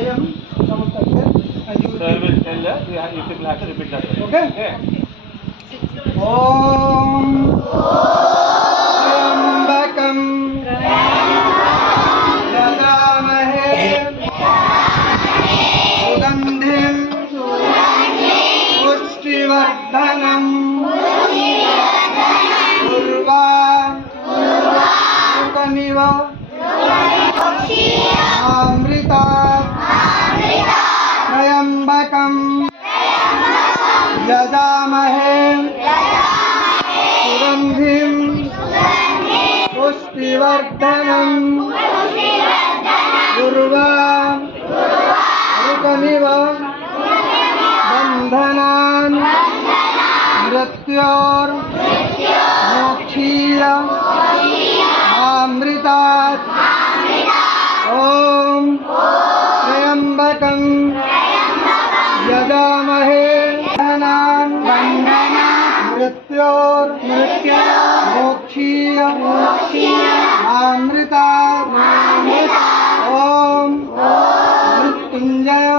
am sound success and you So I will tell that you people have to repeat that. okay? Om Triambakam Yajamahe Sugandhim Pushtivardhanam Urvam Sukaniva Amrita Triambakam Yajamahe Sugandhim Pushtivardhanam Urvam Sukaniva Bandhanan Mrityor Mokshiya Amritat Om Triambakam Yajamahe Bandhanan Mrityor Mokshiya Amritat Om Mrityunjaya